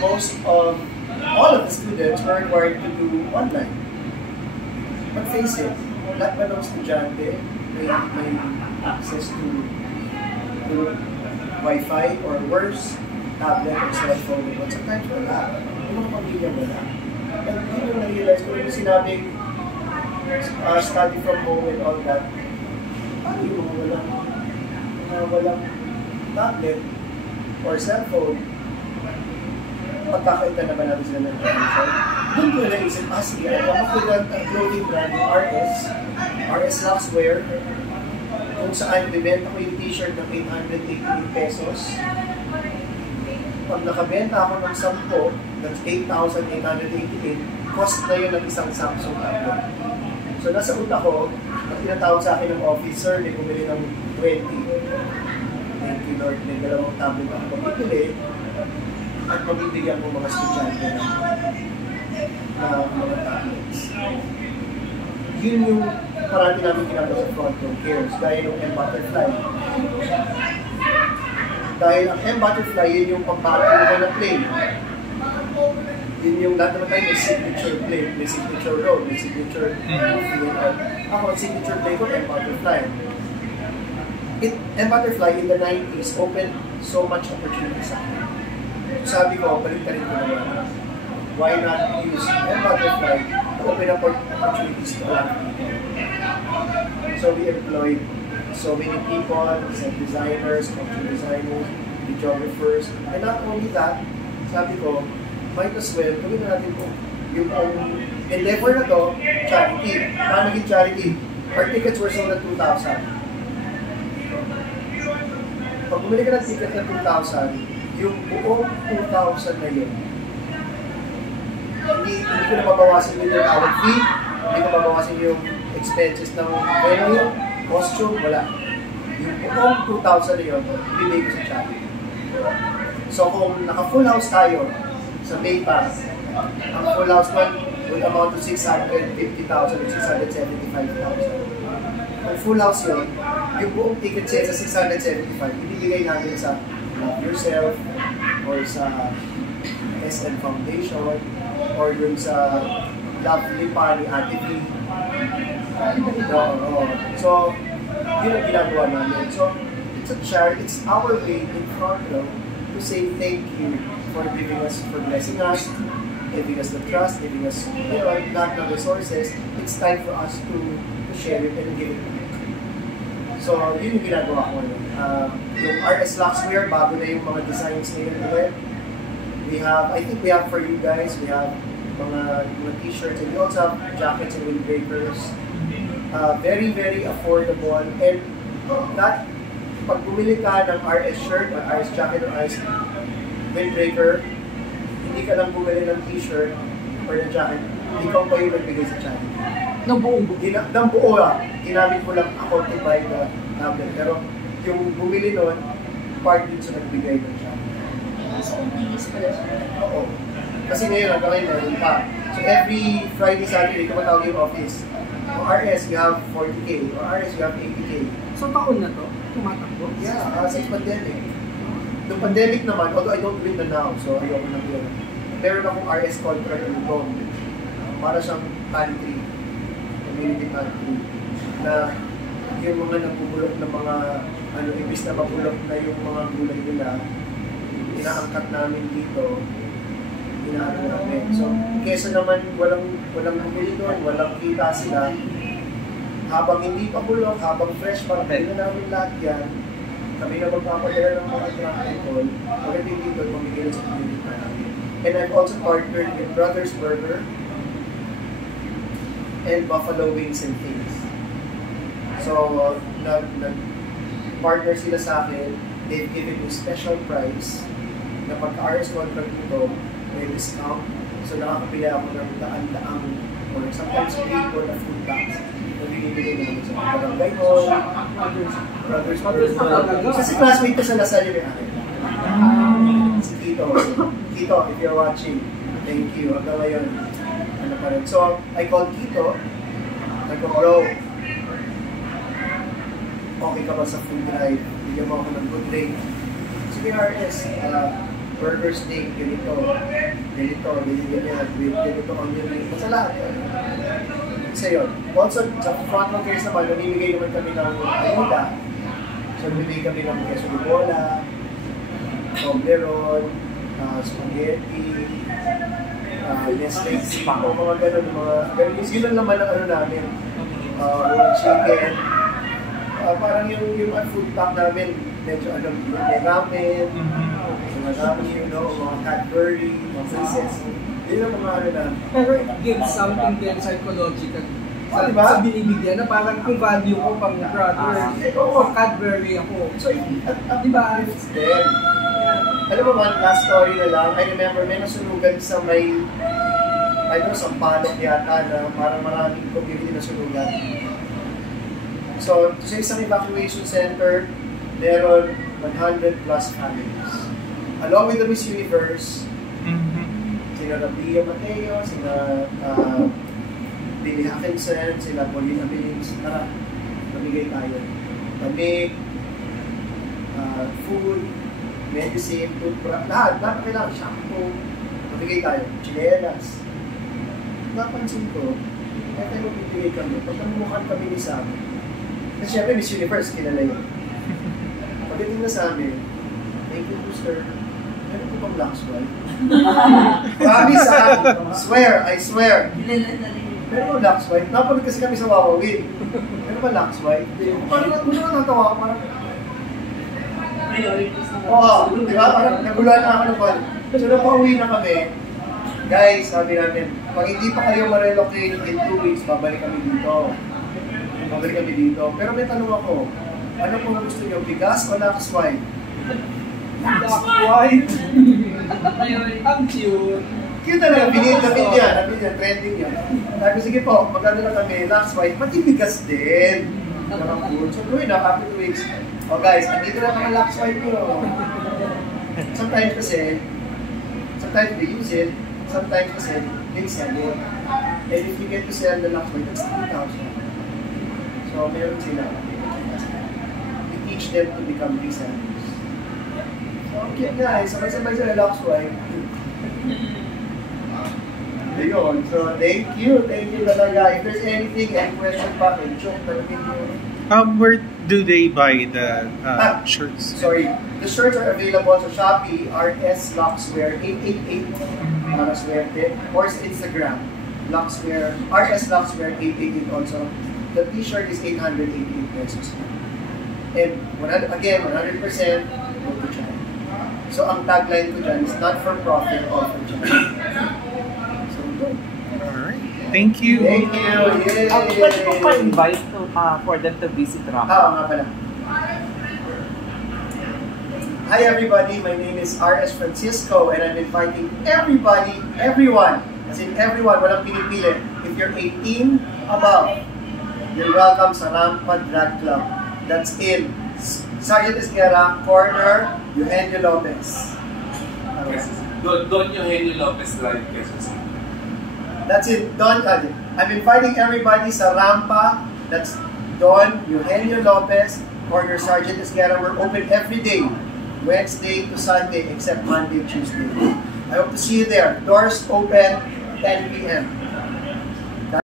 most of all of the students were required to do online. But face it, lahat ba ng estudyante may access to Wi-Fi or worse, tablet or cellphone? But sometimes wala. Yung mga pamilya wala. And yun yung na-realize ko yung sinabing study from home and all that. Paano yung mga walang tablet or cellphone? Pagkakaita naman natin sila ng information. Doon ko naisip, sige, alam ako ng clothing brand yung RS Luxwear, kung saan bibenta ko yung t-shirt ng 888 pesos. Pag nakabenta ako ng 10, that's 8,888, cost na yun ng isang Samsung tablet. So nasa utak ko, pag tinatawag sa akin ng officer, may bumili ng 20. Thank you Lord, may dalawang tablet ako pagpipili at mabibigyan ko mga estudyante ng mga tablets. Yun yung parati namin ginagawa sa front row cares, dahil yung M-Butterfly. Dahil ang M-Butterfly, yun yung pagpapatuloy na play. Yun yung lahat naman tayo may signature play, may signature road, may signature movie. Ako, ang signature play ko, M-Butterfly. M-Butterfly in the 90s opened so much opportunity sa akin. Sabi ko, balik ka rin ko naman. Why not use M-Butterfly to open up opportunities to a lot of people? So we employed so many people, set designers, culture designers, videographers, and not only that, sabi ko, might as well, gawin na natin po yung endeavor na to, charity. Paano naging charity? Our tickets were sold at 2,000. Pag bumili ka ng ticket na 2,000, yung buong 2,000 na yun, hindi ko na mabawasan yung tawag fee, hindi ko mabawasan yung expenses ng venue, costume, wala. Yung buong 2,000 na yun, bibigay ko sa charity. So kung naka-full house tayo sa Maybank, ang full house man would amount to 650,000 or 675,000. Kung full house yun, yung buong ticket sale sa 675, ibibigay natin sa Love Yourself or sa SM Foundation or yung sa Lovely Pa ni Ate V. So, yun ang ginagawa namin. So, it's a charity, it's our way in front row to say thank you for giving us, for blessing us, giving us the trust, giving us, not the resources. It's time for us to share it and give it back. So, yun yung ginagawa ko ngayon. Yung RS Luxwear, bago na yung mga designs ngayon ulit. We have, I think we have for you guys, we have mga t-shirts and we also have jackets and windbreakers. Very, very affordable. And that, pag bumili ka ng RS shirt or RS jacket or RS windbreaker, hindi ka lang bumili ng t-shirt or ng jacket, ikaw pa yung nagbigay sa charity. Ng buong buo? Ng buo lang. Ginamit ko lang ako to buy the tablet. Pero yung bumili nun, part din sa nagbigay ng charity. So, bilis pala siya. Oo. Kasi ngayon, hanggang ngayon, meron pa. So every Friday, Saturday, tumatawag yung office. O RS, you have 40K. O RS, you have 80K. So, taon na to? Tumatakbo? Yeah, since pandemic. Noong pandemic naman, although I don't read na now, so ayoko na yun. Meron akong RS contract yung Tom. Para siyang country, community country, na yung mga nabubulok na mga, ibis na mabulok na yung mga gulay nila, inaangkat namin dito, inaano namin. So, kesa naman walang bumili doon, walang kita sila, habang hindi pa bulok, habang fresh, parang hindi na namin lahat yan, kami na magpapadala ng mga truck and all, pagdating dito, mamigay sa community namin. And I've also partnered with Brothers Burger and Buffalo Wings and Things. So, nag-partner sila sa akin, they've given me special price na pagka-RS contract nito, may discount. So, nakakapila ako ng daan-daang or sometimes free for the food tax na binibigay namin sa barangay hall, Brothers Burger. Kasi classmate ko sa Lasal yung akin. Si Kito. Kito, if you're watching, thank you. Hanggang ngayon, ano pa rin. So, I called Kito. Nagko-bro, okay ka ba sa food drive? Bigyan mo ako ng good rate. Sige RS, burger steak, ganito, ganito, ganito onion ring, basta lahat. Isa yun. Also, sa front ng case naman, namimigay naman kami ng ayuda. So, namimigay kami ng queso de bola, Toblerone, spaghetti, Nestle Spa, mga ganun, yun lang naman ang ano namin, chicken. Parang yung food pack namin, medyo may ramen, mga Cadbury, mga princess. Yun ang mga ano na. Pero it gives something then psychological. Diba? Sa binibigyan na parang yung value ko pang brother, pang Cadbury ako. So, diba? It's there. Alam mo man, last story na lang, I remember may nasunugan sa may, sa Palok yata na parang maraming community na sunugan. So, sa isang evacuation center, meron 100 plus families. Along with the Miss Universe, sila Rabia Mateo, sila Billy Hackinson, sila Paulina Billings, tara, mamigay tayo. Lamig, food, medicine, toothbrush, lahat kailangan, shampoo, mamigay tayo, chinelas. Napansin ko, kaya tayo magbibigay kami, pag namumukan kami ni Sam, kasi syempre Miss Universe, kilala yun. Pagdating na sa amin, thank you po sir, meron po bang Lux White? Promise I swear. Meron po Lux White? Napanood kasi kami sa Wawawin. Meron ba Lux White? Parang natatawa ko, parang oo, di ba? Parang naguluhan na ako ng bal. So napauwi na kami. Guys, sabi namin, pag hindi pa kayo ma-relocate in 2 weeks, babalik kami dito. Pero may tanong ako, ano po na gusto nyo? Bigas o Lux White? Lux White! Ang cute! Cute talaga, binigyan niya, trending yan. Sabi, sige po, magkano na kami, Lux White, pati bigas din. So, gawin na, after 2 weeks. Oh guys, andito na mga Lux White nyo. Sometimes we use it, sometimes kasi, they sell it. And if you get to sell the Lux White, that's 3,000. So, meron sila. We teach them to become resellers. So, cute nga eh. Sabay-sabay sila Lux White. Ayun. So, thank you talaga. If there's anything, any question pa, joke talaga nyo. Where do they buy the shirts? Sorry. The shirts are available sa Shopee, RS Luxwear 888, para swerte, or sa Instagram, Luxwear, RS Luxwear 888 also. The t-shirt is 888 pesos. And 100% go to charity. So ang tagline ko dyan is not for profit, all for charity. So go. Alright. Thank you. Thank you. Yay! Pwede ko pa-invite for them to visit Rampa. Nga pala. Hi everybody, my name is RS Francisco and I'm inviting everyone, as in everyone, walang pinipili. If you're 18 above, you're welcome sa Rampa Drag Club. That's in Sergeant Esguerra, corner, Eugenio Lopez. Don Eugenio Lopez Drive, Quezon City. That's it, Don. I'm inviting everybody sa Rampa. That's Don Eugenio Lopez, corner Sergeant Esguerra. We're open every day, Wednesday to Sunday, except Monday, Tuesday. I hope to see you there. Doors open 10 p.m.